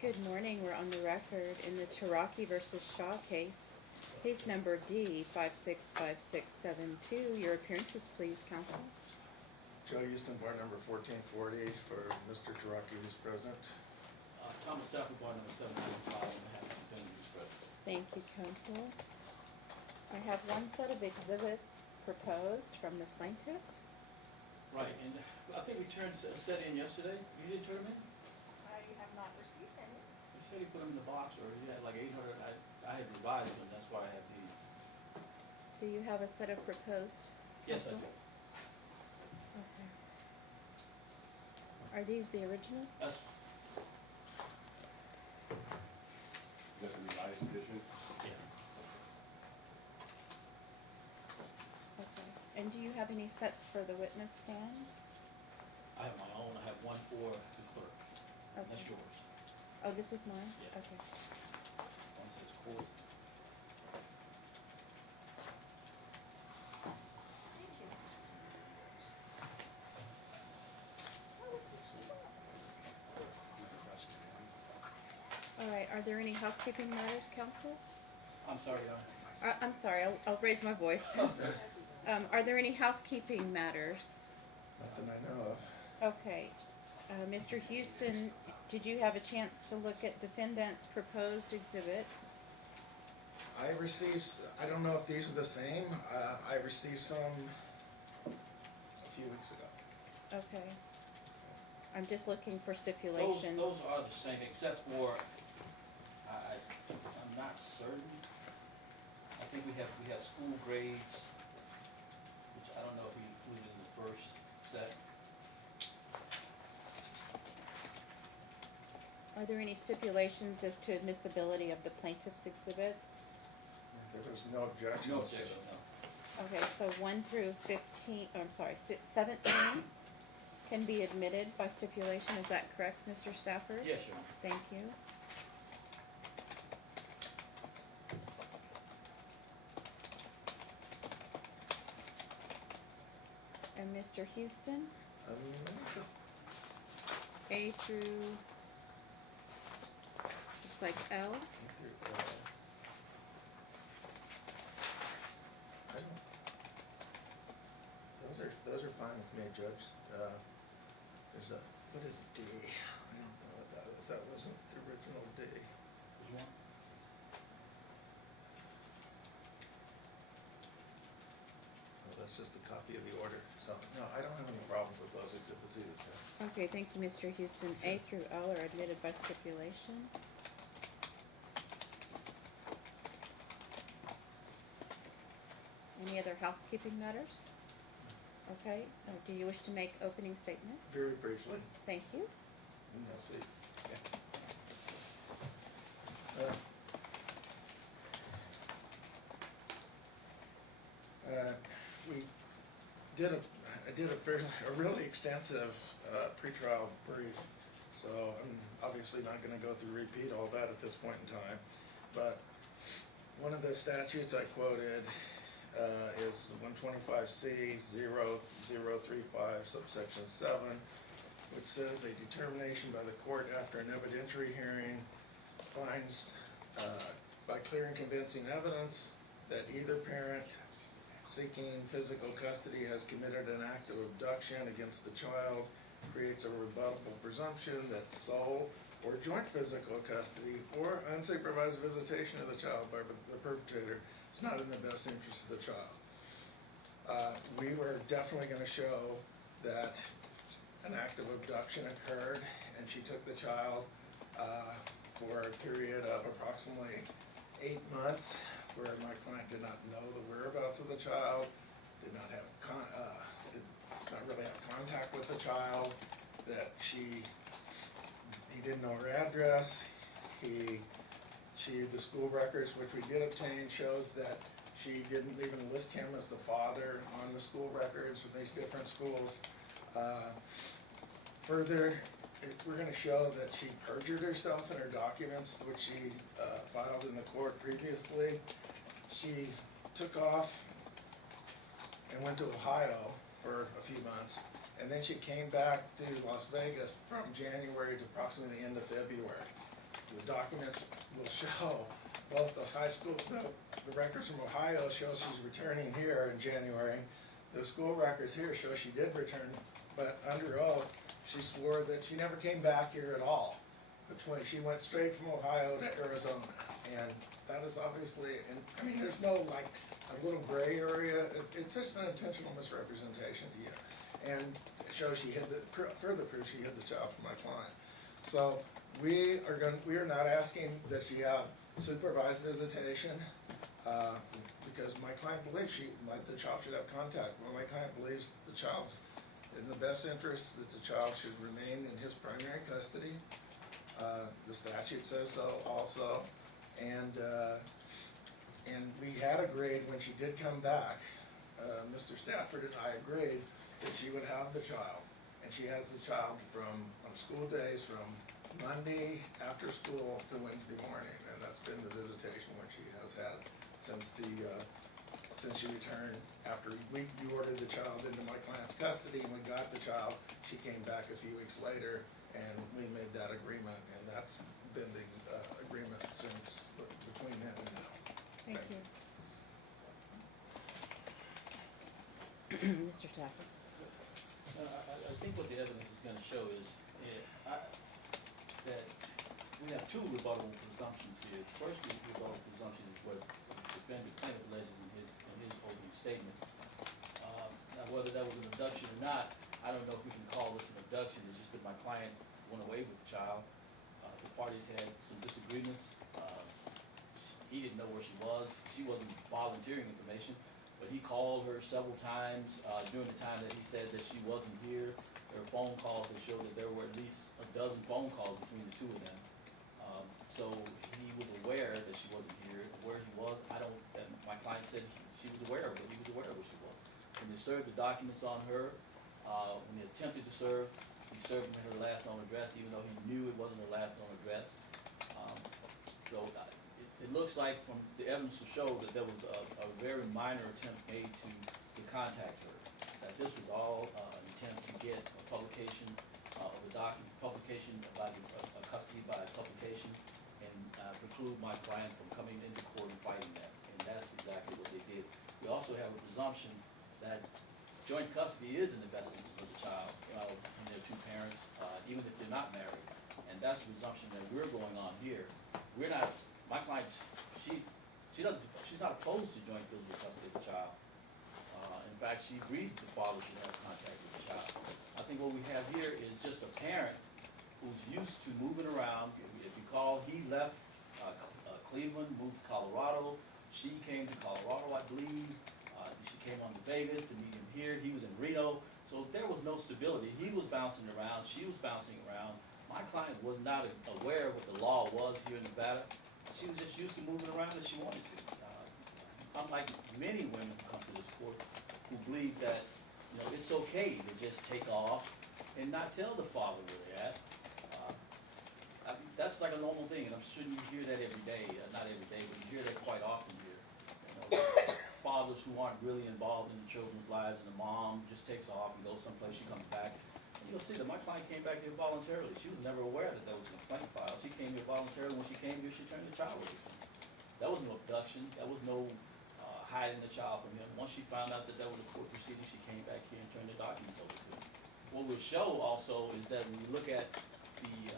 Good morning. We're on the record in the Cherokee versus Shaw case. Case number D565672. Your appearances, please, counsel. Joe Houston, bar number 1440 for Mr. Cherokee, who's present. Thomas Stafford, bar number 795, on behalf of Defendant, who's present. Thank you, counsel. I have one set of exhibits proposed from the plaintiff. Right, and I think we set in yesterday. You did turn them in? I have not received any. He said he put them in the box, or he had like 800. I had revised them, that's why I have these. Do you have a set of proposed? Yes, I counsel? do. Okay. Are these the originals? That's, Is that the revised edition? yeah. Okay. And do you have any sets for the witness stand? I have my own. I have one for the clerk. And that's Okay. yours. Oh, this is mine? Yeah. Okay. One says court. Thank you. All right. Are there any housekeeping matters, counsel? I'm sorry, Your Honor. I'm sorry, I'll raise my voice. Are there any housekeeping matters? Nothing I know of. Okay. Mr. Houston, did you have a chance to look at defendant's proposed exhibits? I received, I don't know if these are the same. I received some a few weeks ago. Okay. I'm just looking for stipulations. Those are the same, except for, I'm not certain. I think we have school grades, which I don't know if we included in the first set. Are there any stipulations as to admissibility of the plaintiff's exhibits? There was no objections. No to objection, those. no. Okay, so 1 through 15, oh, I'm sorry, 17 can be admitted by stipulation. Is that correct, Mr. Stafford? Yes, Your Honor. Thank you. And Mr. Houston, Just, A through, looks like L. I don't, those are fine with me, Judge. There's a, what is D? I don't know what that is. That wasn't the original D. Did you want? Well, that's just a copy of the order. So, no, I don't have any problems with those exhibits either, Judge. Okay, thank you, Mr. Houston. A through L are admitted by stipulation. Any other housekeeping matters? Okay, do you wish to make opening statements? Very briefly. Thank you. And you'll see. We did a really extensive pretrial brief, so I'm obviously not going to go through repeat all that at this point in time. But one of the statutes I quoted is 125C0035 subsection 7, which says a determination by the court after an evidentiary hearing finds by clear and convincing evidence that either parent seeking physical custody has committed an act of abduction against the child creates a rebuttable presumption that sole or joint physical custody or unsupervised visitation of the child by the perpetrator is not in the best interest of the child. We were definitely going to show that an act of abduction occurred and she took the child for a period of approximately 8 months, where my client did not know the whereabouts of the child, did not really have contact with the child, that he didn't know her address. The school records, which we did obtain, shows that she didn't even list him as the father on the school records for these different schools. Further, we're going to show that she perjured herself in her documents, which she filed in the court previously. She took off and went to Ohio for a few months, and then she came back to Las Vegas from January to approximately the end of February. the documents will show both the high school, the records from Ohio show she's returning here in January. The school records here show she did return, but under oath, she swore that she never came back here at all. She went straight from Ohio to Arizona, and that is obviously, and I mean, there's no like a little gray area. It's just an intentional misrepresentation to you, and it shows she hid further proof she hid the child from my client. So we are not asking that she have supervised visitation, because my client believes the child should have contact. Well, my client believes the child's in the best interest, that the child should remain in his primary custody. The statute says so also, and we had agreed when she did come back, Mr. Stafford and I agreed that she would have the child, and she has the child on school days from Monday after school to Wednesday morning, and that's been the visitation when she has had since she returned after you ordered the child into my client's custody, and we got the child. She came back a few weeks later, and we made that agreement, and that's been the agreement since between then and now. Thank you. Mr. Stafford? I think what the evidence is gonna show is, that we have two rebuttable presumptions here. The first rebuttable presumption is what the defendant plaintiff alleges in his opening statement. Now, whether that was an abduction or not, I don't know if we can call this an abduction. It's just that my client went away with the child. The parties had some disagreements. He didn't know where she was. She wasn't volunteering information, but he called her several times during the time that he said that she wasn't here. There were phone calls that showed that there were at least a dozen phone calls between the two of them. So he was aware that she wasn't here. Where he was, and my client said she was aware of it. He was aware of where she was. When they served the documents on her, when they attempted to serve, he served them at her last known address, even though he knew it wasn't her last known address. It looks like from the evidence to show that there was a very minor attempt made to contact her. That this was all an attempt to get a publication of the document, publication by a custody by a publication, and preclude my client from coming into court and fighting that. And that's exactly what they did. We also have a presumption that joint custody is in the best interest of the child, and their two parents, even if they're not married. And that's the presumption that we're going on here. We're not, my client, she's not opposed to joint physical custody of the child. In fact, she agrees that the father should have contact with the child. I think what we have here is just a parent who's used to moving around. If you recall, he left Cleveland, moved to Colorado. She came to Colorado, I believe. She came on to Vegas to meet him here. He was in Reno. So there was no stability. He was bouncing around. She was bouncing around. My client was not aware of what the law was here in Nevada. She was just used to moving around as she wanted to. Unlike many women who come to this court who believe that it's okay to just take off and not tell the father where they're at. That's like a normal thing, and I'm sure you hear that every day. Not every day, but you hear that quite often here. Fathers who aren't really involved in the children's lives, and the mom just takes off and goes someplace. She comes back. You'll see that my client came back here voluntarily. She was never aware that there was a complaint filed. She came here voluntarily. When she came here, she turned the child over to me. That was no abduction. That was no hiding the child from him. Once she found out that there was a court proceeding, she came back here and turned the documents over to him. What we'll show also is that when you look at the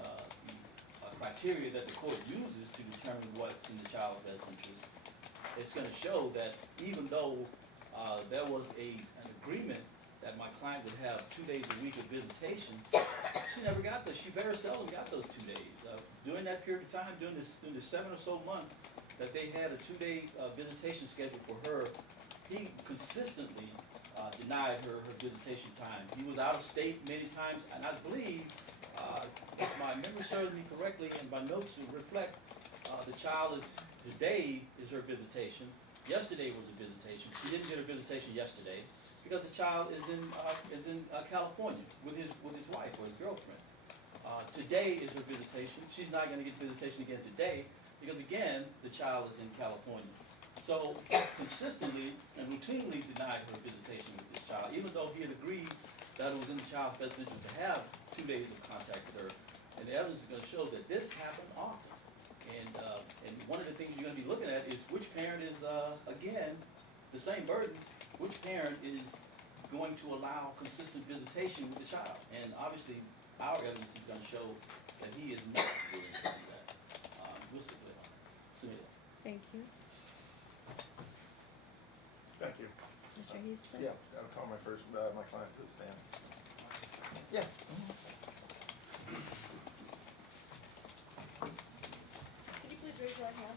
criteria that the court uses to determine what's in the child's best interest, it's going to show that even though there was an agreement that my client would have 2 days a week of visitation, she never got this. She very seldom got those 2 days. During that period of time, during the 7 or so months that they had a 2-day visitation schedule for her, he consistently denied her visitation time. He was out of state many times, and I believe, if my memory serves me correctly, and my notes will reflect, the child today is her visitation. Yesterday was a visitation. She didn't get her visitation yesterday because the child is in California with his wife or his girlfriend. Today is her visitation. She's not going to get visitation again today because, again, the child is in California. So he consistently and routinely denied her visitation with this child, even though he had agreed that it was in the child's best interest to have 2 days of contact with her. And the evidence is going to show that this happened often. And one of the things you're gonna be looking at is which parent is, again, the same burden, which parent is going to allow consistent visitation with the child. And obviously, our evidence is gonna show that he is not willing to do that. We'll stipulate on that. Submit it. Thank you. Thank you. Mr. Houston? Yeah, I'll call my client to the stand. Yeah. Can you please raise your right hand?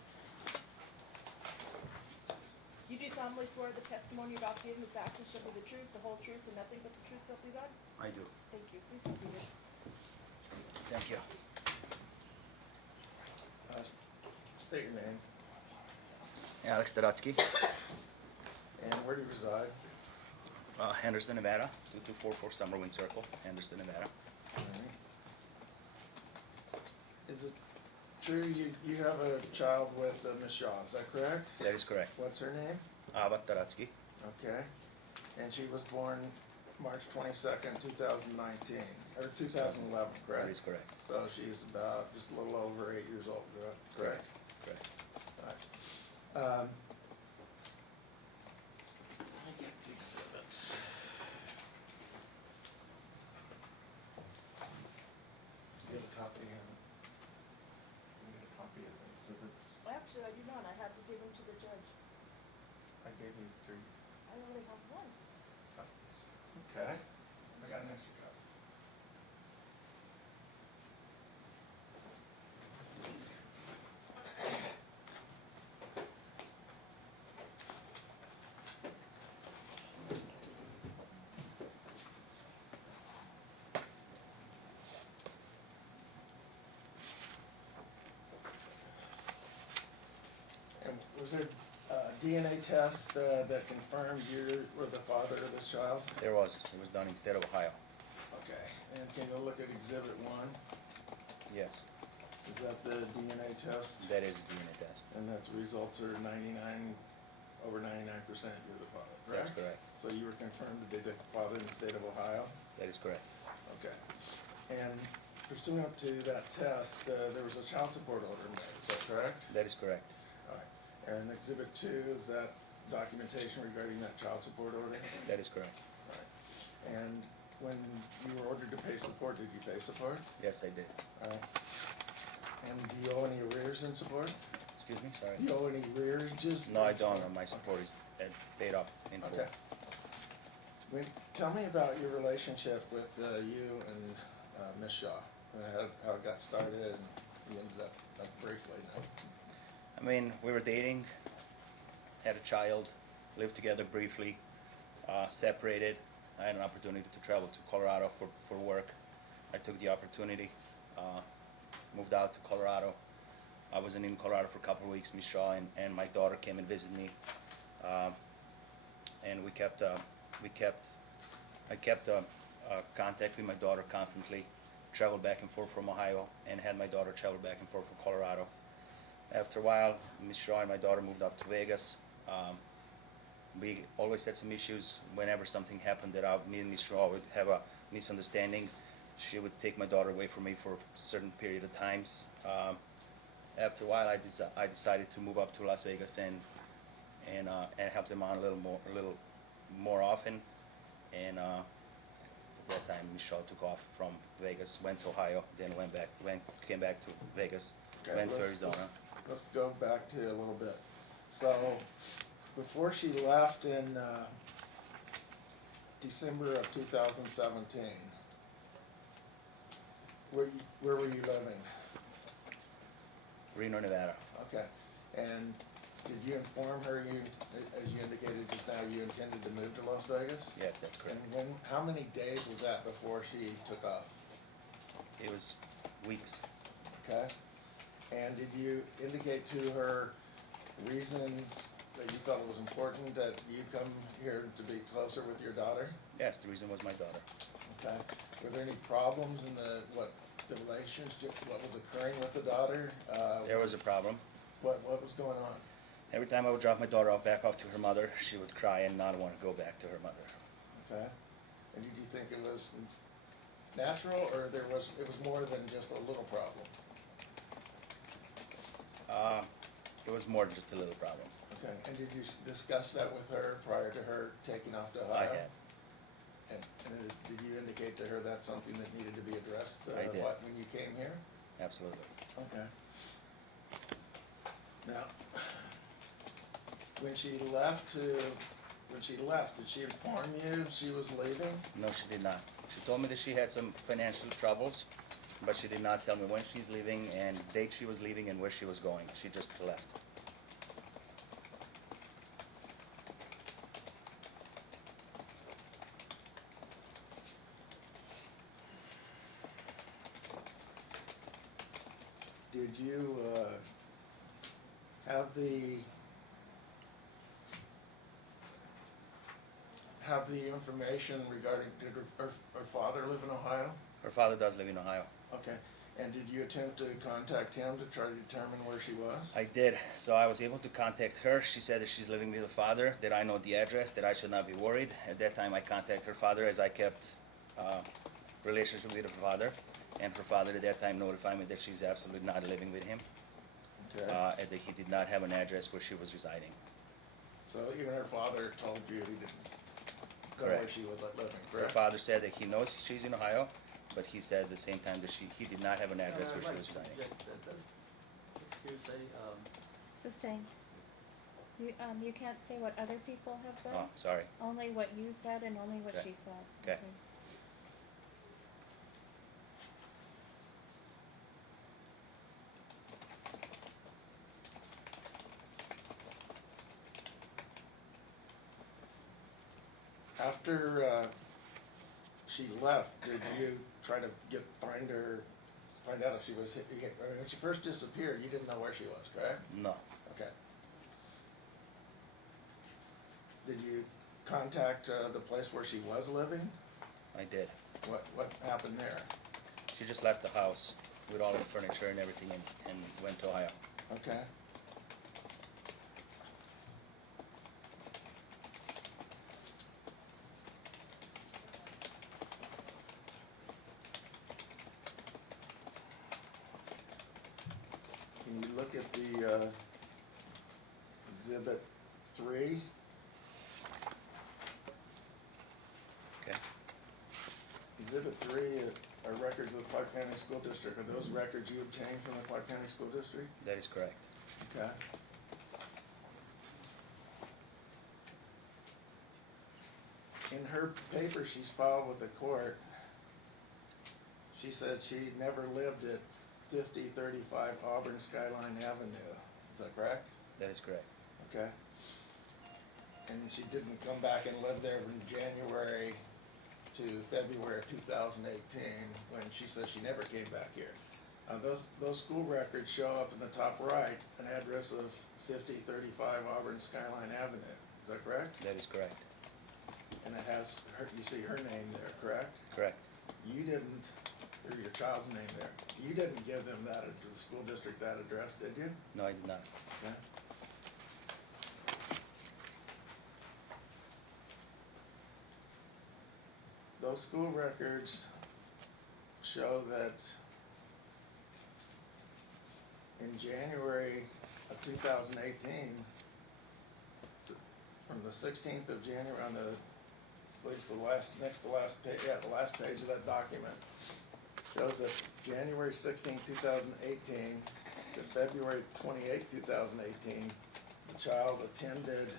You do solemnly swear the testimony you're about to give in this action shall be the truth, the whole truth, and nothing but the truth, so help you God? I do. Thank you. Please be seated. Thank you. State your name Alex Daratsky, and where do you reside? Henderson, Nevada, 2244 Summer Wind Circle, Henderson, Nevada. Is it true you have a child with Miss Shaw, is that correct? That is correct. What's her name? Ava Daratsky. Okay. And she was born March 22nd, 2019, or 2011, correct? That is correct. So she's about just a little over 8 years old, correct? Correct. Right. Let me get the exhibits. You have a copy of it? You need a copy of the exhibits? Actually, I do not. I have to give them to the judge. I gave you 3 I only have one. copies. Okay. I got an extra copy. And was there DNA test that confirmed you were the father of this child? There was. It was done in state of Ohio. Okay. And can you look at exhibit 1? Yes. Is that the DNA test? That is a DNA test. And that's results are over 99% you're the father, correct? That's correct. So you were confirmed to be the father in the state of Ohio? That is correct. Okay. And pursuant to that test, there was a child support order made, is that correct? That is correct. All right. And exhibit 2, is that documentation regarding that child support order? That is correct. All right. And when you were ordered to pay support, did you pay support? Yes, I did. All right. And do you owe any arrears in support? Excuse me, sorry. Do you owe any arrearages? No, I don't. My support is paid up in full. Okay. Tell me about your relationship with you and Miss Shaw, how it got started and you ended up briefly now. I mean, we were dating, had a child, lived together briefly, separated. I had an opportunity to travel to Colorado for work. I took the opportunity, moved out to Colorado. I wasn't in Colorado for a couple of weeks. Miss Shaw and my daughter came and visited me, and I kept contact with my daughter constantly. Traveled back and forth from Ohio, and had my daughter travel back and forth from Colorado. After a while, Miss Shaw and my daughter moved up to Vegas. We always had some issues whenever something happened that me and Miss Shaw would have a misunderstanding. She would take my daughter away from me for a certain period of times. After a while, I decided to move up to Las Vegas and help them out a little more often. And at that time, Miss Shaw took off from Vegas, went to Ohio, then came back to Vegas, Okay, went to Arizona. Let's go back to a little bit. So, before she left in December of 2017, where were you living? Reno, Nevada. Okay, and did you inform her, as you indicated just now, you intended to move to Las Vegas? Yes, that's correct. And how many days was that before she took off? It was weeks. Okay, and did you indicate to her reasons that you felt it was important that you come here to be closer with your daughter? Yes, the reason was my daughter. Okay, were there any problems in the relationship, what was occurring with the daughter? There was a problem. What was going on? Every time I would drop my daughter back off to her mother, she would cry and not want to go back to her mother. Okay, and did you think it was natural, or it was more than just a little problem? It was more just a little problem. Okay, and did you discuss that with her prior to her taking off to Ohio? I had. And did you indicate to her that's something that needed to be addressed, I did. when you came here? Absolutely. Okay. Now, when she left, did she inform you she was leaving? No, she did not. She told me that she had some financial troubles, but she did not tell me when she's leaving and date she was leaving and where she was going. She just left. Did you, have the information regarding, did her father live in Ohio? Her father does live in Ohio. Okay, and did you attempt to contact him to try to determine where she was? I did. So I was able to contact her. She said that she's living with her father, that I know the address, that I should not be worried. At that time, I contacted her father as I kept relationship with her father. And her father at that time notified me that she's absolutely not living with him, Okay, and that he did not have an address where she was residing. so even her father told you he didn't know where Correct. she was living, Her correct? father said that he knows she's in Ohio, but he said at the same time that he did not have an address where she was residing. Just hearsay, Sustained. You can't say what other people have said? Oh, sorry. Only what you said and only what Okay. she said. Okay. After, she left, did you try to find out if she was, when she first disappeared, you didn't know where she was, correct? No. Okay. Did you contact, the place where she was living? I did. What happened there? She just left the house with all the furniture and everything and went to Ohio. Okay. Can you look at the, exhibit 3? Okay. Exhibit 3 are records of the Clark County School District. Are those records you obtained from the Clark County School District? That is correct. Okay. In her paper she's filed with the court, she said she never lived at 5035 Auburn Skyline Avenue. Is that correct? That is correct. Okay. And she didn't come back and live there from January to February of 2018, when she says she never came back here. Those school records show up in the top right, an address of 5035 Auburn Skyline Avenue. Is that correct? That is correct. And it has her, you see her name there, correct? Correct. You didn't, or your child's name there. You didn't give them that, the school district that address, did you? No, I did not. Okay. Those school records show that in January of 2018, from the 16th of January on the, it's the last, next to last page, yeah, the last page of that document, shows that January 16, 2018 to February 28, 2018, the child attended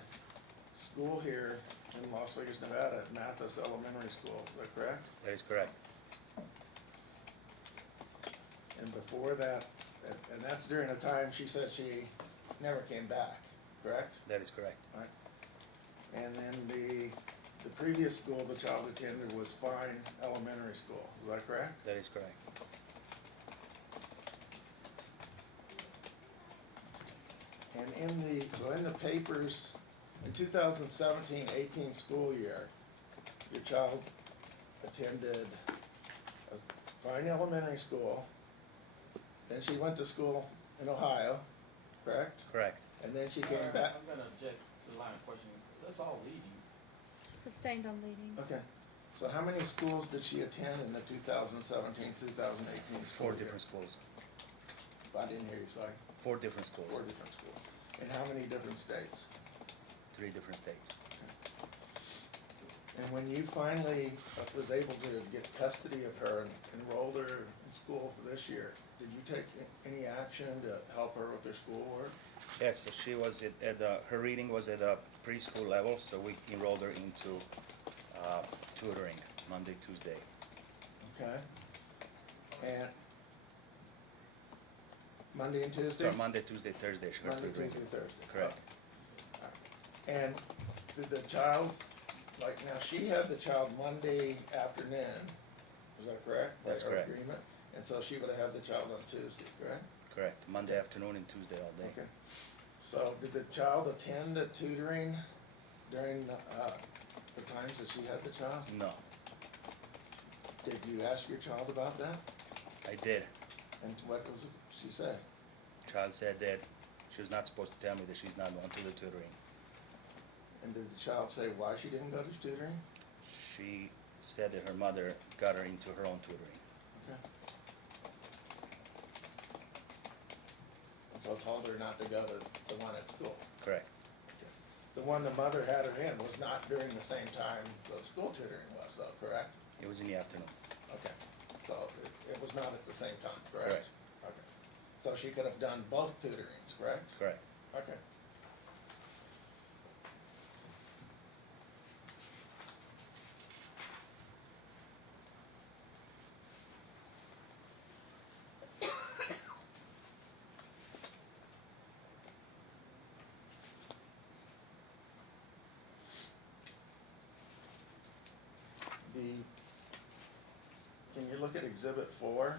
school here in Las Vegas, Nevada at Mathis Elementary School. Is that correct? That is correct. And before that, and that's during a time she said she never came back, correct? That is correct. Right. And then the previous school the child attended was Fine Elementary School. Is that correct? That is correct. And in the papers, in 2017-18 school year, your child attended a Fine Elementary School, then she went to school in Ohio, correct? Correct. And then she came back, I'm gonna object to the line of questioning. That's all leading. Sustained on leading. okay. So how many schools did she attend in the 2017-2018 school Four year? different schools. I didn't hear you, sorry. 4 different schools. 4 different schools. In how many different states? 3 different states. And when you finally was able to get custody of her and enrolled her in school for this year, did you take any action to help her with her schoolwork? Yes, so she was her reading was at a preschool level, so we enrolled her into tutoring Monday, Tuesday. Okay. And Monday and Tuesday? So Monday, Tuesday, Thursday, she got Monday, tutoring. Tuesday, Thursday. Correct. And did the child, like now she had the child Monday afternoon, is that correct? That's Like our correct. agreement? And so she would have had the child on Tuesday, correct? Correct. Monday afternoon and Tuesday all day. Okay. So did the child attend the tutoring during the times that she had the child? No, Did you ask your child about that? I did. And what was she say? Child said that she was not supposed to tell me that she's not going to the tutoring. And did the child say why she didn't go to tutoring? She said that her mother got her into her own tutoring. Okay. And so told her not to go to the one at school. Correct. Okay. The one the mother had her in was not during the same time the school tutoring was though, correct? It was in the afternoon. Okay. So it was not at the same time, correct? Correct. Okay. So she could have done both tutorings, correct? Correct. Okay. Can you look at Exhibit 4?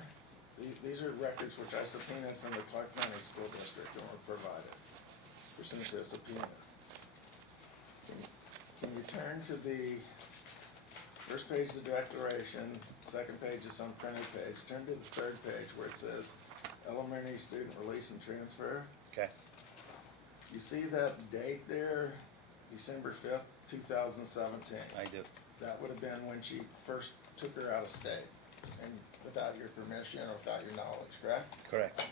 These are records which I subpoenaed from the Clark County School District and were provided pursuant to a subpoena. Can you turn to the first page of the declaration, second page is some printed page, turn to the third page where it says elementary student release and transfer. Okay. You see that date there, December 5th, 2017? I do. That would have been when she first took her out of state, and without your permission or without your knowledge, correct? Correct.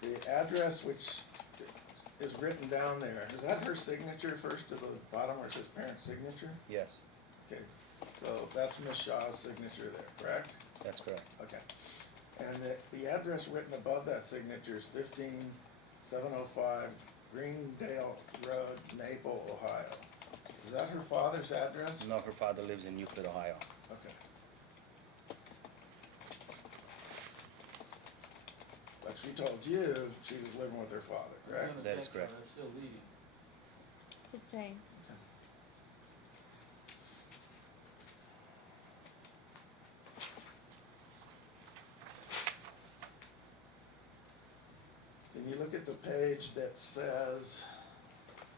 The address which is written down there, is that her signature first to the bottom where it says parent signature? Yes, Okay, so that's Ms. Shaw's signature there, correct? that's correct. Okay. And the address written above that signature is 15705 Greendale Road, Maple, Ohio. Is that her father's address? No, her father lives in Euclid, Ohio. Okay. But she told you she was living with her father, correct? That is correct. That's still leading. Sustained. Can you look at the page that says,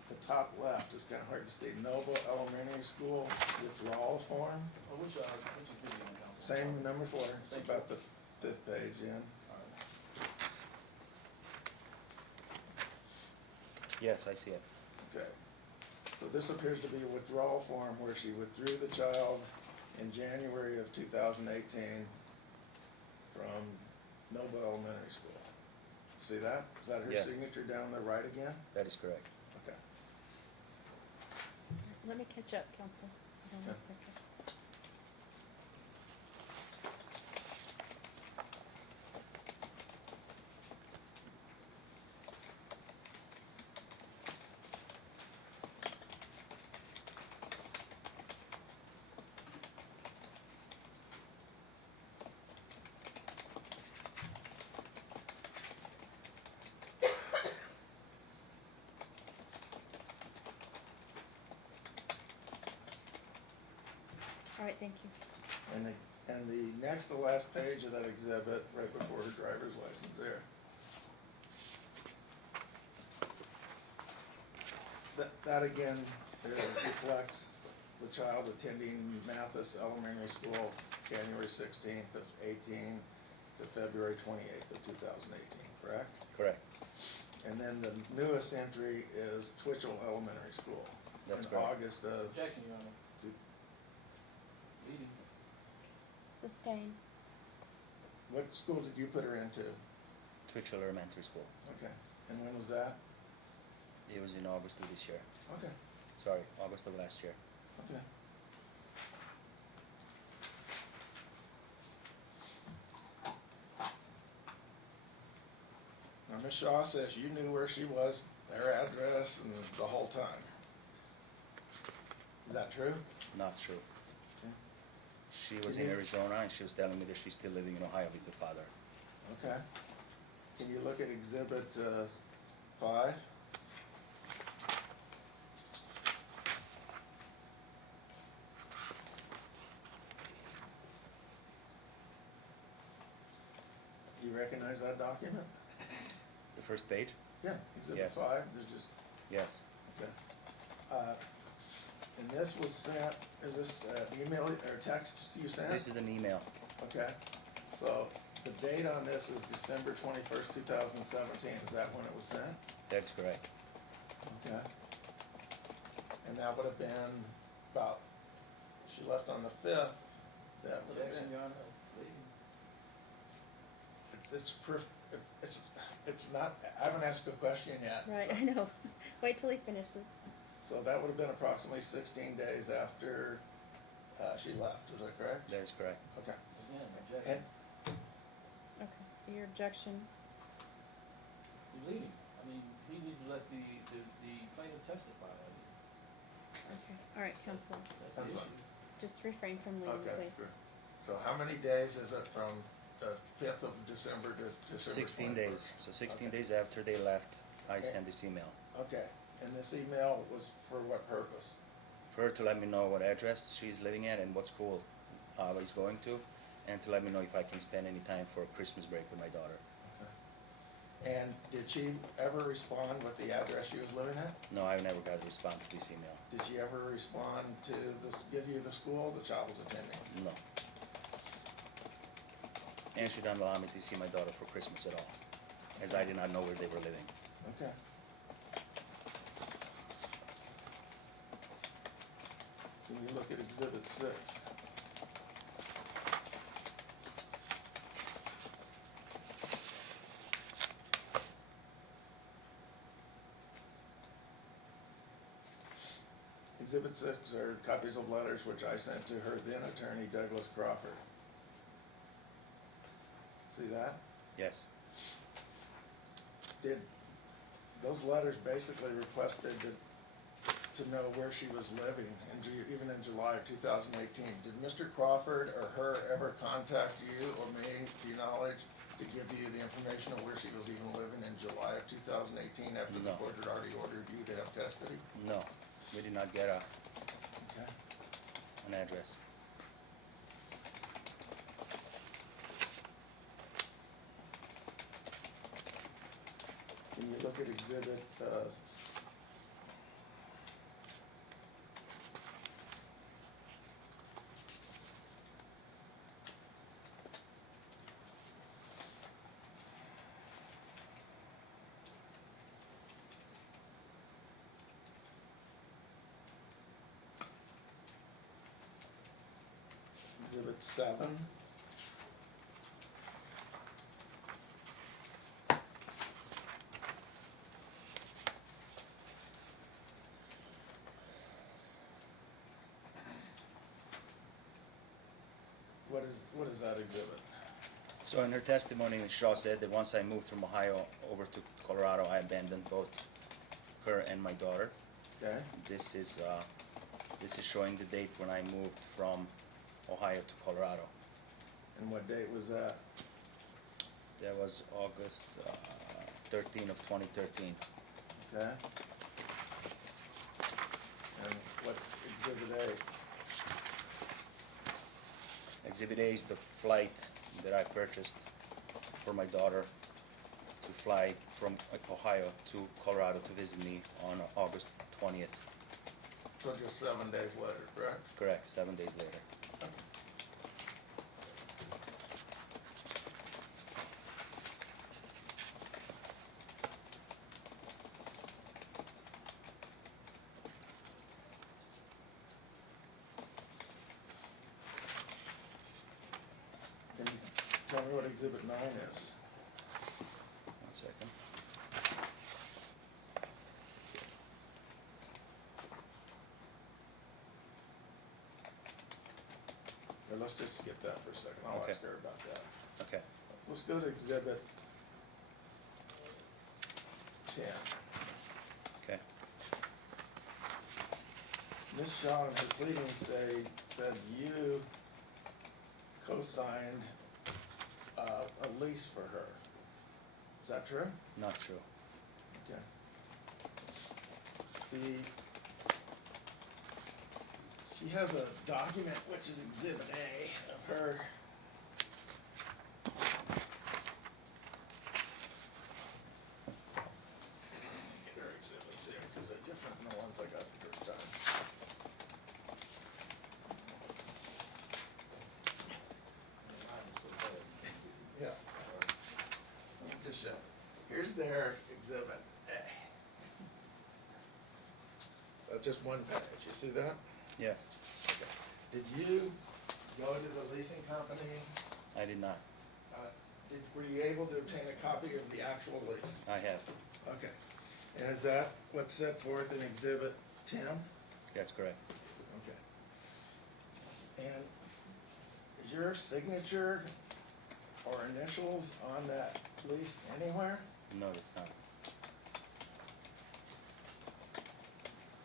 the top left is kind of hard to see, Nova Elementary School withdrawal form? Which you give me on council? Same number 4, Same it's about the 5th page in. All right. Yes, I see it. Okay. So this appears to be a withdrawal form where she withdrew the child in January of 2018 from Nova Elementary School. See that? Is that her Yeah. signature down the right again? That is correct. Okay. Let me catch up, counsel. Hold on one Okay. second. All right, thank you. And the next to last page of that exhibit, right before her driver's license there. That again reflects the child attending Mathis Elementary School, January 16th of 18 to February 28th of 2018, correct? Correct. And then the newest entry is Twitchell Elementary School. That's in correct. August of, Objection, Your Honor. Leading. Sustained. what school did you put her into? Twitchell Elementary School. Okay. And when was that? It was in August of this year. Okay, Sorry, August of last year. okay. Now, Ms. Shaw says you knew where she was, her address, and the whole time. Is that true? Not true. Okay. She was Can in you- Arizona and she was telling me that she's still living in Ohio with her father. Okay. Can you look at exhibit, 5? You recognize that document? The first page? Yeah, exhibit Yes. 5, there's just, Yes. okay. And this was sent, is this email or text you sent? This is an email. Okay, so the date on this is December 21st, 2017, is that when it was sent? That's correct. Okay. And that would have been about, if she left on the 5th, that would have Objection, been, Your Honor, leaving. it's proof, it's not, I haven't asked a question yet. Right, so- I know. Wait till he finishes. So that would have been approximately 16 days after she left, is that correct? That is correct. Okay. Again, objection. And, Okay, your objection. He's leaving. I mean, he needs to let the plaintiff testify. I mean, Okay, all right, counsel, that's That's the fine. issue. just refrain from leaving, okay, please. sure. So how many days is it from the 5th of December to December 16 21st? days. So 16 Okay. days after they left, I Okay. sent this email. Okay, and this email was for what purpose? For her to let me know what address she's living at and what school he's going to, and to let me know if I can spend any time for a Christmas break with my daughter. Okay. And did she ever respond with the address she was living at? No, I never got a response to this email. Did she ever respond to this, give you the school the child was attending? No. And she didn't allow me to see my daughter for Christmas at all, as I did not know where they were living. Okay. Can you look at exhibit 6? Exhibit 6 are copies of letters which I sent to her then attorney Douglas Crawford. See that? Yes. Did, those letters basically requested to know where she was living, even in July of 2018. Did Mr. Crawford or her ever contact you or me, to your knowledge, to give you the information of where she was even living in July of 2018 after the No. court had already ordered you to have custody? No, we did not get Okay. an address. Can you look at exhibit, exhibit 7? What is that exhibit? So in her testimony, Ms. Shaw said that once I moved from Ohio over to Colorado, I abandoned both her and my daughter. Okay, This is showing the date when I moved from Ohio to Colorado. and what date was that? That was August 13 of 2013. Okay. And what's exhibit A? Exhibit A is the flight that I purchased for my daughter to fly from Ohio to Colorado to visit me on August 20th. So just 7 days later, correct? Correct, 7 days later. Can you tell me what exhibit 9 is? 1 second. let's just skip that for a second, I'll Okay. ask her about that. Okay. Let's go to exhibit 10. Okay. Ms. Shaw in her pleading said you co-signed a lease for her. Is that true? Not true. Okay. She has a document, which is exhibit A of her. Get her exhibits here, because they're different than the ones I got the first time. Yeah. Let me just show. Here's their exhibit A. That's just one page, you see that? Yes. Did you go to the leasing company? I did not. Were you able to obtain a copy of the actual lease? I have. Okay. And is that what's set forth in exhibit 10? That's correct. Okay. And is your signature or initials on that lease anywhere? No, it's not.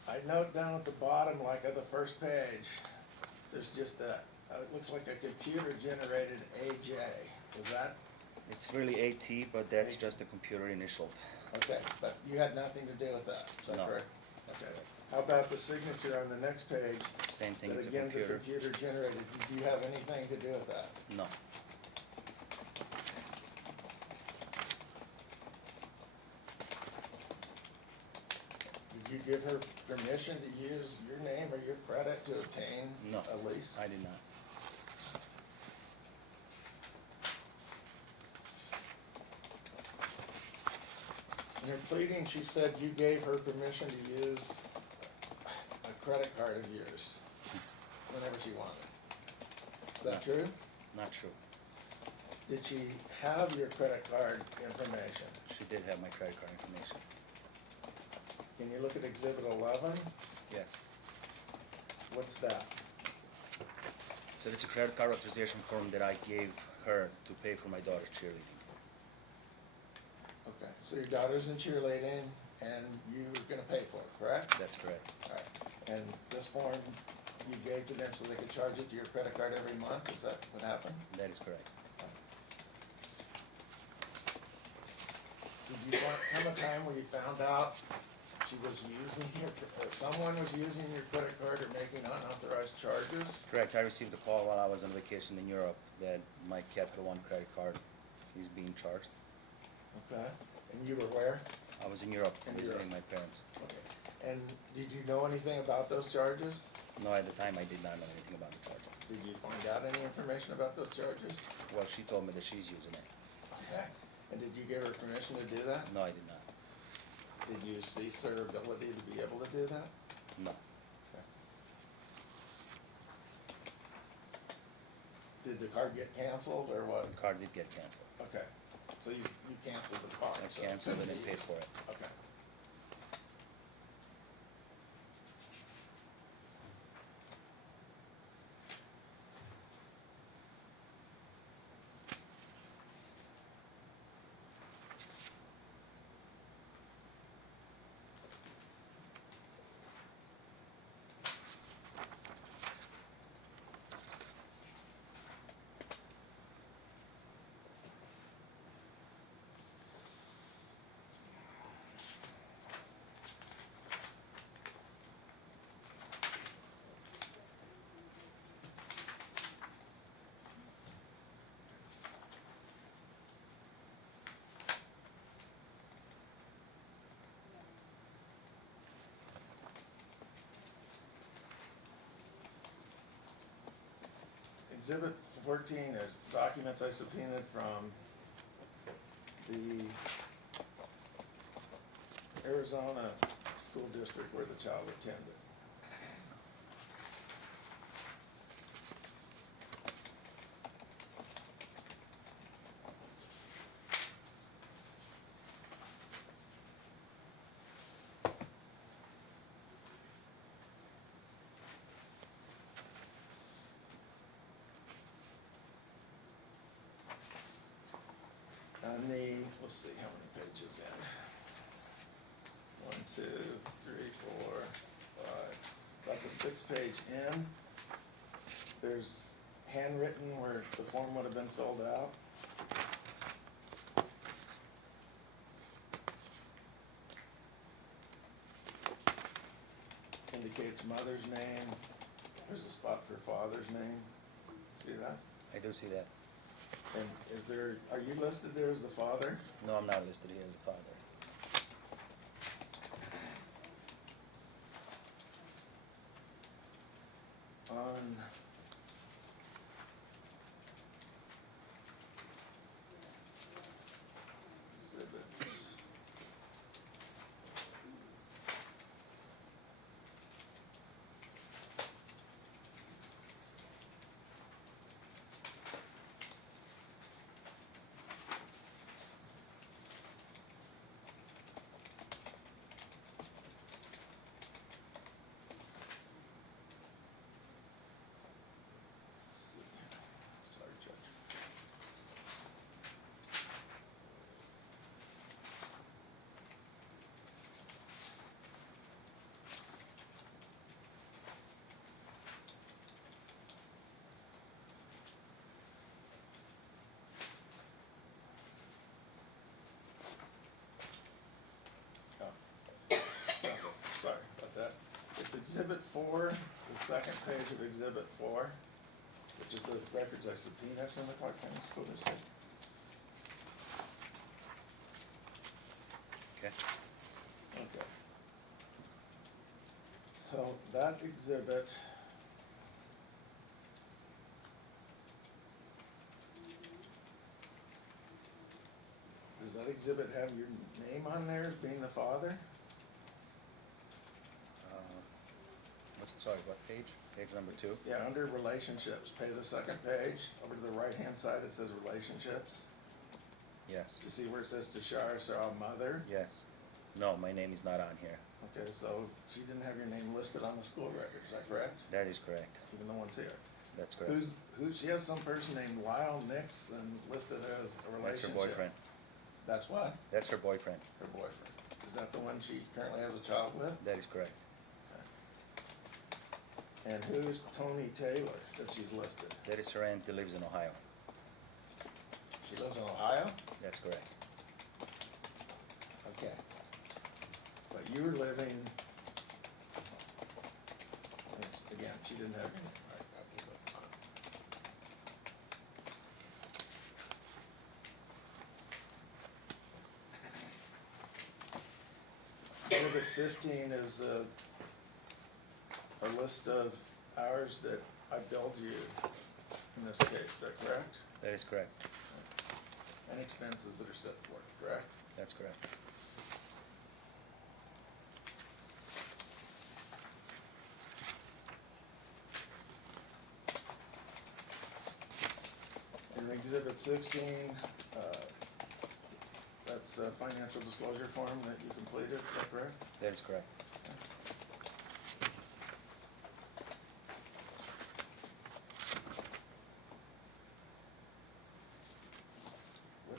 I note down at the bottom, like of the first page, there's just a, it looks like a computer-generated AJ. Is that, It's really AT, but that's AT. just a computer initialed. okay, but you had nothing to do with that, is that No. correct? Okay. How about the signature on the next page? Same thing, That it's a again, the computer. computer-generated, did you have anything to do with that? No. Did you give her permission to use your name or your credit to obtain No. a lease? I did not. In her pleading, she said you gave her permission to use a credit card of yours whenever she wanted. Is that No. true? Not true. Did she have your credit card information? She did have my credit card information. Can you look at exhibit 11? Yes. What's that? So it's a credit card authorization form that I gave her to pay for my daughter's cheerleading. Okay, so your daughter's in cheerleading and you're gonna pay for it, correct? That's correct. All right, and this form you gave to them so they could charge it to your credit card every month, is that what happened? That is correct. Did you come a time where you found out she was using your, or someone was using your credit card or making unauthorized charges? Correct. I received a call while I was on vacation in Europe that my Capital One credit card is being charged. Okay, and you were where? I was in Europe In visiting Europe. my parents. Okay, and did you know anything about those charges? No, at the time I did not know anything about the charges. Did you find out any information about those charges? Well, she told me that she's using it. Okay, and did you give her permission to do that? No, I did not. Did you cease her ability to be able to do that? No. Okay. Did the card get canceled or what? The card did get canceled. Okay, so you canceled the card? I so- canceled it and paid for it. Okay. Exhibit 14 are documents I subpoenaed from the Arizona school district where the child attended. on the, let's see, how many pages in? 1, 2, 3, 4, 5, about the 6th page in. There's handwritten where the form would have been filled out. Indicates mother's name. There's a spot for father's name. See that? I do see that. And is there, are you listed there as the father? No, I'm not listed here as a father. On exhibits. Sorry, Judge. Oh. Sorry about that. It's Exhibit 4, the second page of Exhibit 4, which is the records I subpoenaed from the Clark County School District. Okay. Okay. So that exhibit. Does that exhibit have your name on there as being the father? Sorry, what page? Page number 2? Yeah, under relationships, pay the second page, over to the right-hand side, it says relationships. Yes. You see where it says Tashara Sarah Mother? Yes. No, my name is not on here. Okay, so she didn't have your name listed on the school record, is that correct? That is correct. Even the ones here. That's correct. She has some person named Lyle Nixon listed as a That's relationship. her boyfriend. That's what? That's her boyfriend. Her boyfriend. Is that the one she currently has a child with? That is correct. And who's Tony Taylor that she's listed? That is her aunt that lives in Ohio. She lives in Ohio? That's correct. Okay. But you were living, again, she didn't have any, right, Exhibit 15 is a list of hours that I billed you in this case, is that correct? That is correct. And expenses that are set forth, correct? That's correct. In Exhibit 16, that's a financial disclosure form that you completed, is that correct? That is correct.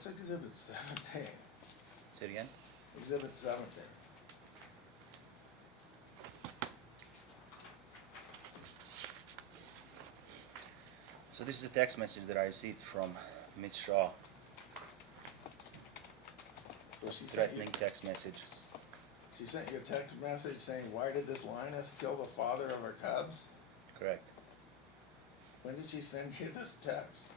What's Exhibit 17? Say it again? Exhibit 17. So this is a text message that I received from Ms. Shaw, So she sent you, threatening text message. she sent you a text message saying, why did this lioness kill the father of our cubs? Correct. When did she send you this text?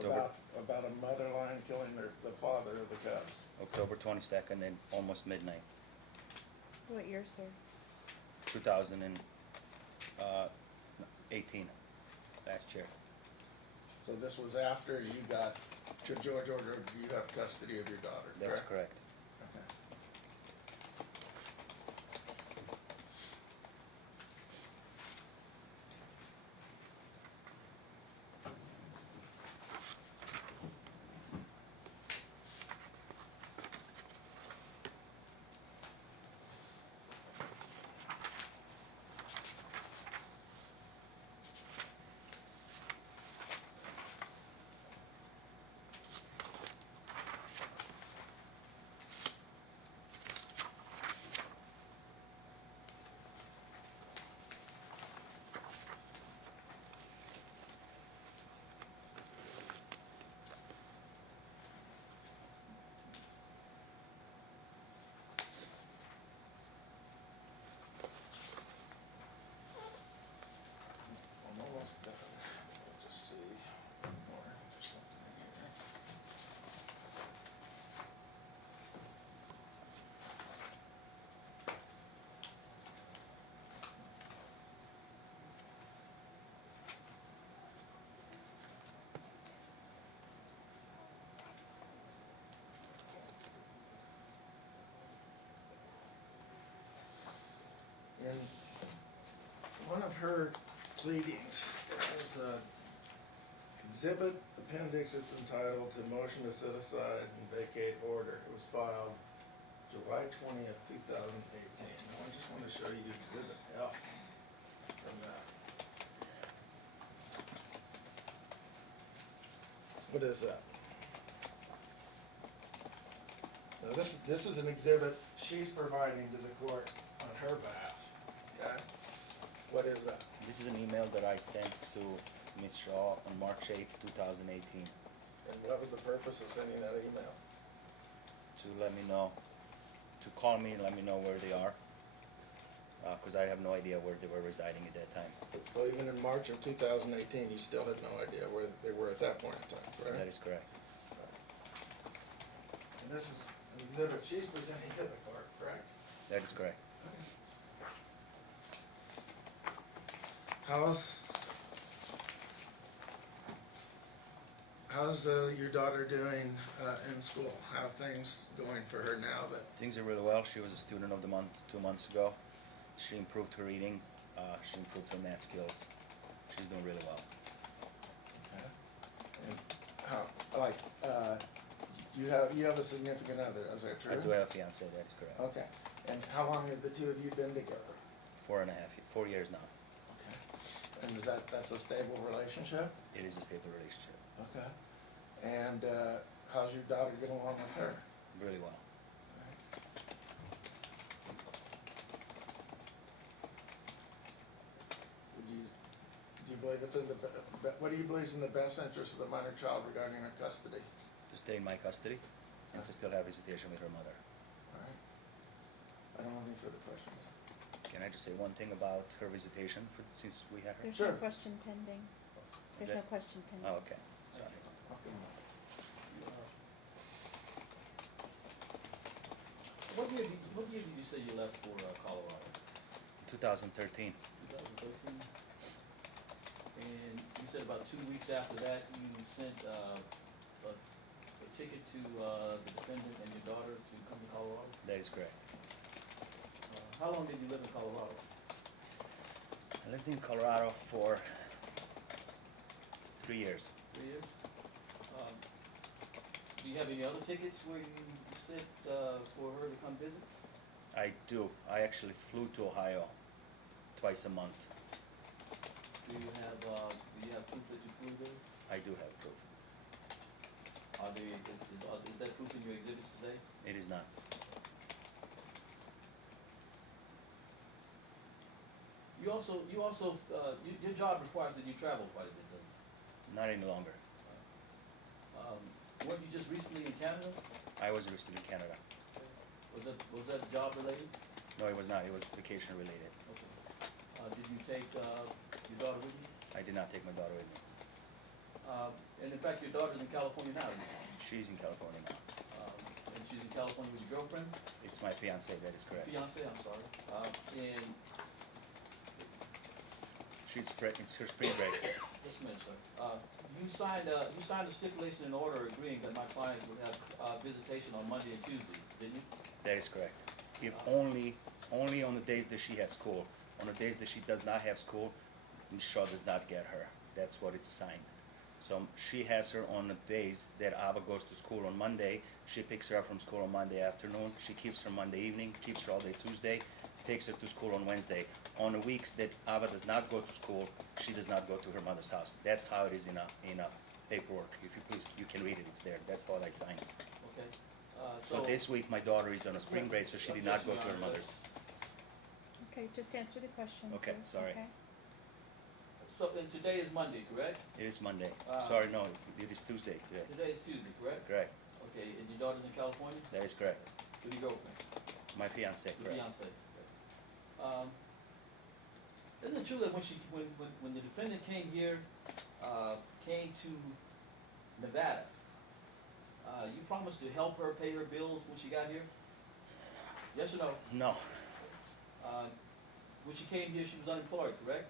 October. About a mother lion killing the father of the cubs? October 22nd and almost midnight, What year, sir? 2018, last year. So this was after you got to Georgia, you have custody of your daughter, correct? That's correct. Okay. pleadings. There's a exhibit appendix, it's entitled to motion to set aside and vacate order. It was filed July 20th, 2018. Now, I just want to show you exhibit F from that. What is that? Now, this is an exhibit she's providing to the court on her behalf, okay? What is that? This is an email that I sent to Ms. Shaw on March 8th, 2018, And what was the purpose of sending that email? to let me know, to call me and let me know where they are, because I have no idea where they were residing at that time. So even in March of 2018, you still had no idea where they were at that point in time, correct? That is correct. And this is an exhibit she's presenting to the court, correct? That is correct. How's your daughter doing in school? How's things going for her now that? Things are really well. She was a student of the month 2 months ago. She improved her reading. She improved her math skills. She's doing really well. And you have a significant other, is that true? I do have a fiance. That is correct. Okay, and how long have the two of you been together? 4 years now. Okay, and that's a stable relationship? It is a stable relationship. Okay, and how's your daughter getting along with her? Really well. Do you believe it's in what do you believe is in the best interest of the minor child regarding her custody? To stay in my custody and to still have visitation with her mother. All right. I don't have any further questions. Can I just say one thing about her visitation since we had her? There's Sure. no question pending. Is There's no it? question pending. Oh, okay. Sorry. Okay. What year did you say you left for Colorado? 2013. 2013? And you said about 2 weeks after that, you sent a ticket to the defendant and your daughter to come to Colorado? That is correct. How long did you live in Colorado? I lived in Colorado for 3 years. 3 years? Do you have any other tickets where you sent for her to come visit? I do. I actually flew to Ohio twice a month. Do you have proof that you flew there? I do have proof. Is that proof in your exhibits today? It is not. Your job requires that you travel quite a bit, doesn't it? Not any longer. Weren't you just recently in Canada? I was recently in Canada. Was that job related? No, it was not. It was vacation related. Okay. Did you take your daughter with you? I did not take my daughter with me. And in fact, your daughter's in California now, isn't she? She's in California now. And she's in California with your girlfriend? It's my fiance. That is correct. Fiance, I'm sorry. And It's her spring break. just a minute, sir. You signed a stipulation in order agreeing that my client would have visitation on Monday and Tuesday, didn't you? That is correct. If only on the days that she has school. On the days that she does not have school, Ms. Shaw does not get her. That's what it's signed. So she has her on the days that Ava goes to school on Monday. She picks her up from school on Monday afternoon. She keeps her Monday evening, keeps her all day Tuesday, takes her to school on Wednesday. On the weeks that Ava does not go to school, she does not go to her mother's house. That's how it is in a paperwork. If you please, you can read it. It's there. That's how I signed it. Okay. So this week my daughter is on a spring break, so she did not go to her mother's. Okay, just answer the question. Okay, sir. sorry. Okay. So, and today is Monday, correct? It is Monday. Sorry, no, it is Tuesday today. Today is Tuesday, correct? Correct. Okay, and your daughter's in California? That is correct. With your girlfriend? My fiance, Your correct. fiance? Isn't it true that when the defendant came here, came to Nevada, you promised to help her pay her bills when she got here? Yes or no? No, When she came here, she was unemployed, correct?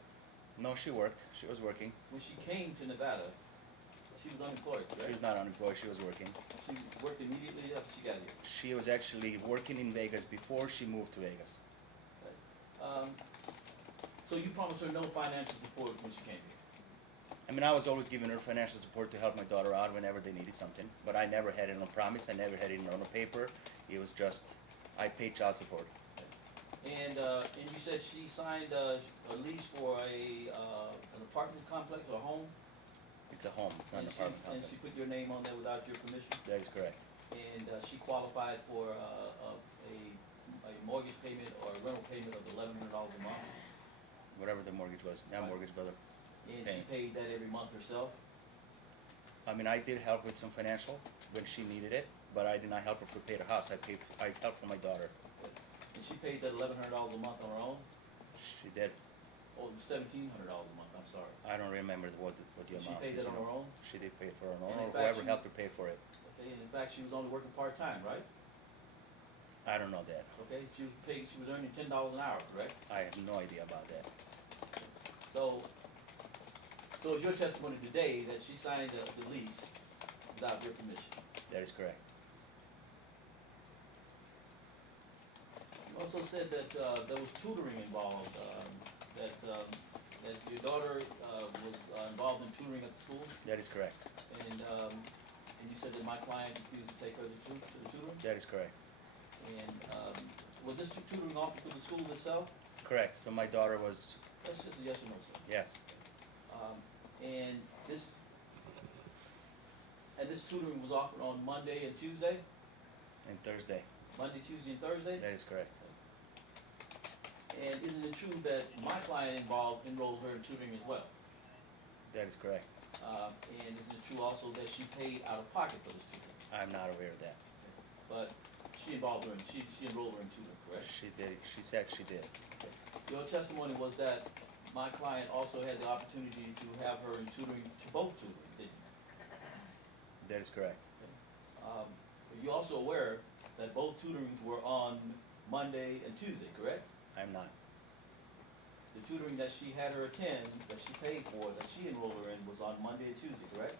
no, she worked. She was working. When she came to Nevada, she was unemployed, She correct? was not unemployed. She was working. She worked immediately after she got here. She was actually working in Vegas before she moved to Vegas. So you promised her no financial support when she came here? I mean, I was always giving her financial support to help my daughter out whenever they needed something, but I never had it on promise, I never had it on a paper. It was just, I paid child support. And you said she signed a lease for an apartment complex or home? It's a home, it's not an apartment And complex. she put your name on there without your permission? That is correct. And she qualified for a mortgage payment or a rental payment of $1,100 a month? Whatever the mortgage was, not Right. mortgage, brother. And Okay. she paid that every month herself? I mean, I did help with some financial when she needed it, but I did not help her for pay the house. I helped for my daughter. And she paid that $1,100 a month on her own? She did. Oh, $1,700 a month, I'm sorry. I don't remember what the She amount paid is. that on her own? She did pay for her And own, in or fact, whoever she- helped her pay for it. Okay, and in fact, she was only working part-time, right? I don't know that. Okay, she was earning $10 an hour, correct? I have no idea about that. So is your testimony today that she signed the lease without your permission? That is correct. You also said that there was tutoring involved, that your daughter was involved in tutoring at the school, That is correct. and you said that my client refused to take her to the tutor? That is correct. And was this tutoring offered to the school itself? Correct. So my daughter was, That's just a yes or no, sir. yes, And this tutoring was offered on Monday and Tuesday? and Thursday. Monday, Tuesday, and Thursday? That is correct. And isn't it true that my client enrolled her in tutoring as well? That is correct. And isn't it true also that she paid out of pocket for this tutoring? I'm not aware of that. But she enrolled her in tutoring, correct? She did, she said she did. Your testimony was that my client also had the opportunity to have her in tutoring, to both tutoring, didn't you? That is correct. Are you also aware that both tutorings were on Monday and Tuesday, correct? I'm not. The tutoring that she had her attend, that she paid for, that she enrolled her in, was on Monday and Tuesday, correct?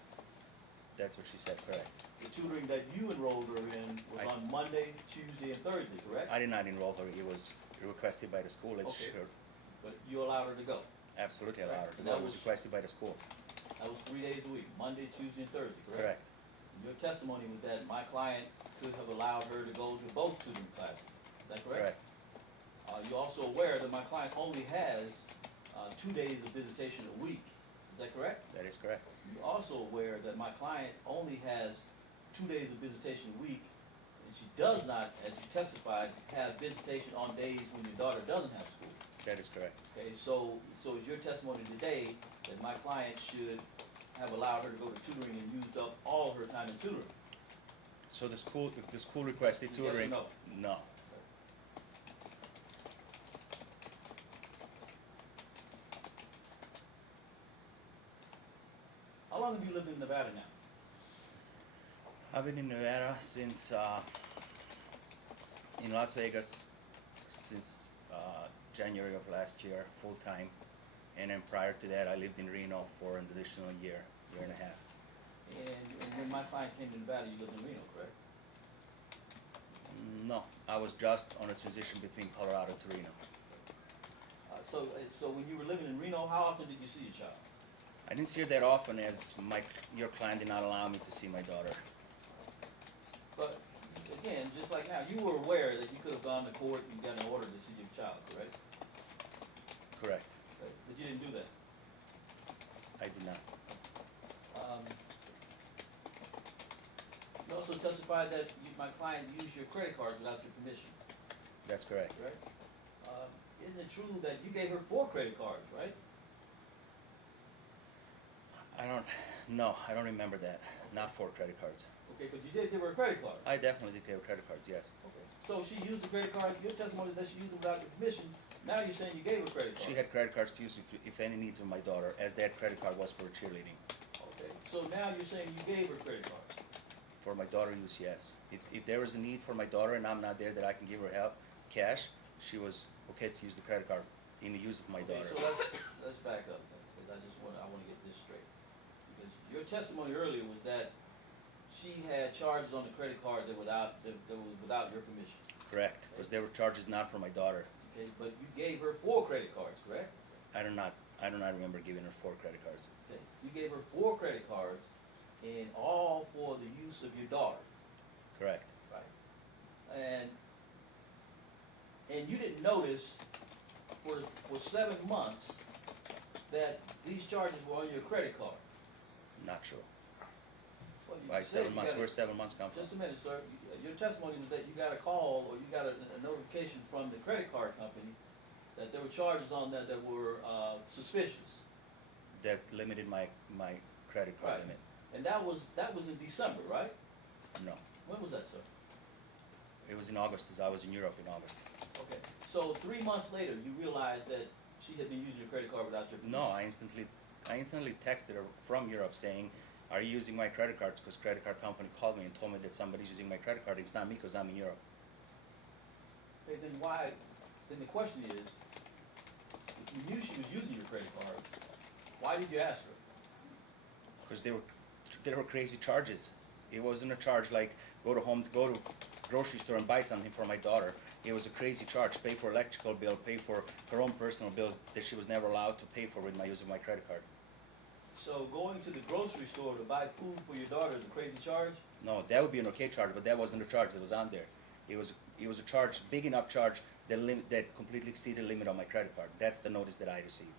That's what she said, correct. The tutoring that you enrolled her in was I- on Monday, Tuesday, and Thursday, correct? I did not enroll her. It was requested by the school. It's Okay. sure, But you allowed her to go. absolutely allowed her to And go. that It was was- requested by the school. That was 3 days a week, Monday, Tuesday, and Thursday, correct? Correct. Your testimony was that my client could have allowed her to go to both tutoring classes, is that correct? You're also aware that my client only has 2 days of visitation a week, is that correct? That is correct. You're also aware that my client only has 2 days of visitation a week, and she does not, as you testified, have visitation on days when your daughter doesn't have school. That is correct. Okay, so is your testimony today that my client should have allowed her to go to tutoring and used up all her time in tutoring? So the school, if the school requested Yes or tutoring? no? No. How long have you lived in Nevada now? I've been in Nevada since, in Las Vegas since January of last year, full time. And then prior to that, I lived in Reno for an additional year and a half. And when my client came to Nevada, you lived in Reno, correct? No, I was just on a transition between Colorado to Reno. So when you were living in Reno, how often did you see your child? I didn't see her that often as your client did not allow me to see my daughter. But again, just like now, you were aware that you could have gone to court and got an order to see your child, correct? Correct. Okay, but you didn't do that. I did not. You also testified that my client used your credit card without your permission, That's correct. correct? Isn't it true that you gave her 4 credit cards, right? I don't remember that. Not 4 credit cards. Okay, but you did give her a credit card. I definitely did give her credit cards, yes. Okay. So she used the credit card, your testimony is that she used them without your permission, now you're saying you gave her a credit card. She had credit cards to use if any needs of my daughter, as that credit card was for cheerleading. Okay, so now you're saying you gave her credit cards. For my daughter use, yes. If there was a need for my daughter and I'm not there that I can give her help, cash, she was okay to use the credit card in the use of my Okay, daughter. so let's back up, because I wanna get this straight. Because your testimony earlier was that she had charges on the credit card that was without your permission. Correct, because there were charges not for my daughter. Okay, but you gave her 4 credit cards, correct? I do not remember giving her 4 credit cards. Okay, you gave her 4 credit cards, and all for the use of your daughter, Correct. right? And you didn't notice for 7 months that these charges were on your credit card. Not true. Well, you Why said 7 you months? got a- Where 7 months come from? Just a minute, sir. Your testimony was that you got a call or you got a notification from the credit card company that there were charges on that that were suspicious. That limited my credit card Right. limit. And that was in December, right? No, When was that, sir? it was in August, as I was in Europe in August. Okay. So 3 months later, you realized that she had been using your credit card without your permission. No, I instantly texted her from Europe saying, "Are you using my credit cards?" Because credit card company called me and told me that somebody's using my credit card. It's not me because I'm in Europe. Okay, then why? Then the question is, if you knew she was using your credit card, why did you ask her? Because they were crazy charges. It wasn't a charge like go to grocery store and buy something for my daughter. It was a crazy charge. Pay for electrical bill, pay for her own personal bills that she was never allowed to pay for with my use of my credit card. So going to the grocery store to buy food for your daughter is a crazy charge? No, that would be an okay charge, but that wasn't a charge that was on there. It was a charge, big enough charge that completely exceeded the limit on my credit card. That's the notice that I received.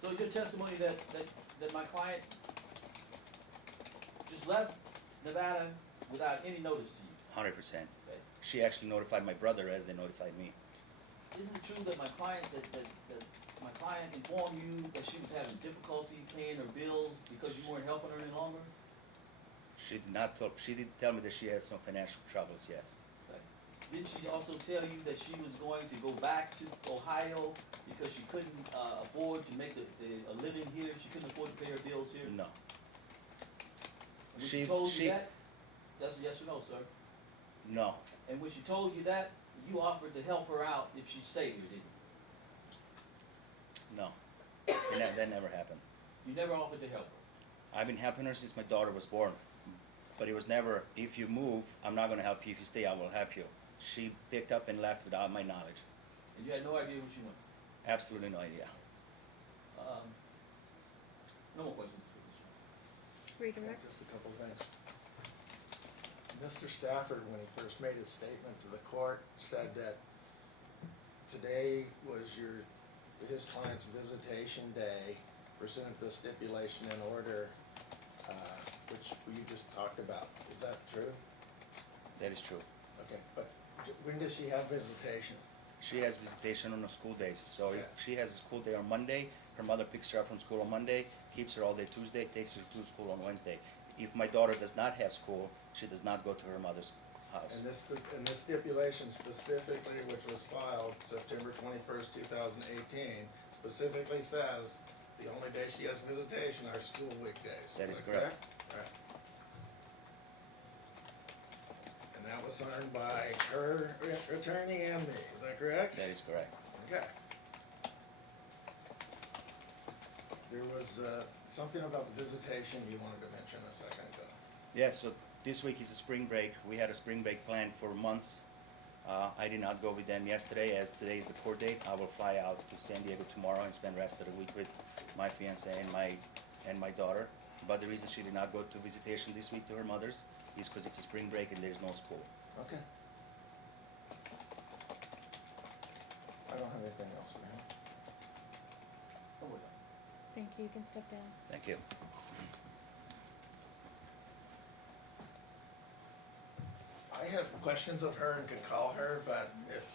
So is your testimony that my client just left Nevada without any notice to you? 100%. Okay. She actually notified my brother rather than notified me. Isn't it true that my client my client informed you that she was having difficulty paying her bills because you weren't helping her any longer? She did tell me that she had some financial troubles, yes. Okay. Didn't she also tell you that she was going to go back to Ohio because she couldn't afford to make a living here? She couldn't afford to pay her bills here? No. When she told you that, that's a yes or no, sir. No. And when she told you that, you offered to help her out if she stayed here, didn't you? No. That never happened. You never offered to help her. I've been helping her since my daughter was born. But it was never, if you move, I'm not going to help you. If you stay, I will help you. She picked up and left without my knowledge. And you had no idea where she went. Absolutely no idea. No more questions. Redirect. Just a couple of things. Mr. Stafford, when he first made his statement to the court, said that today was his client's visitation day pursuant to the stipulation and order, which you just talked about. Is that true? That is true. Okay, but when does she have visitation? She has visitation on the school days. So Yeah. if she has a school day on Monday, her mother picks her up from school on Monday, keeps her all day Tuesday, takes her to school on Wednesday. If my daughter does not have school, she does not go to her mother's house. And this stipulation specifically, which was filed September 21st, 2018, specifically says the only day she has visitation are school weekdays. That is correct. Right. And that was signed by her attorney and me, is that correct? That is correct. Okay. There was something about the visitation you wanted to mention a second ago. Yeah, so this week is a spring break. We had a spring break planned for months. I did not go with them yesterday, as today is the court date. I will fly out to San Diego tomorrow and spend the rest of the week with my fiance and my daughter. But the reason she did not go to visitation this week to her mother's is because it's a spring break and there's no school. Okay. I don't have anything else, man. Oh, we're done. Thank you. You can step down. Thank you. I have questions of her and could call her, but if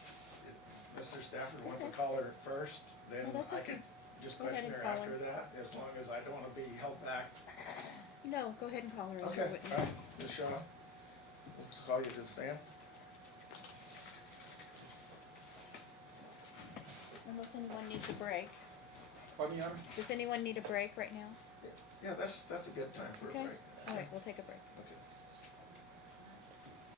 Mr. Stafford wants to call her first, then Oh, that's I okay. could just Go ahead question and her call after her. that, as long as I don't want to be held back. No, go ahead and call her as Okay, a witness. all right, Ms. Shaw, let's call you to stand. Unless anyone needs a break. Pardon me, Your Honor? Does anyone need a break right now? Yeah, that's a good time for a Okay. break. All right, we'll take a break. Okay.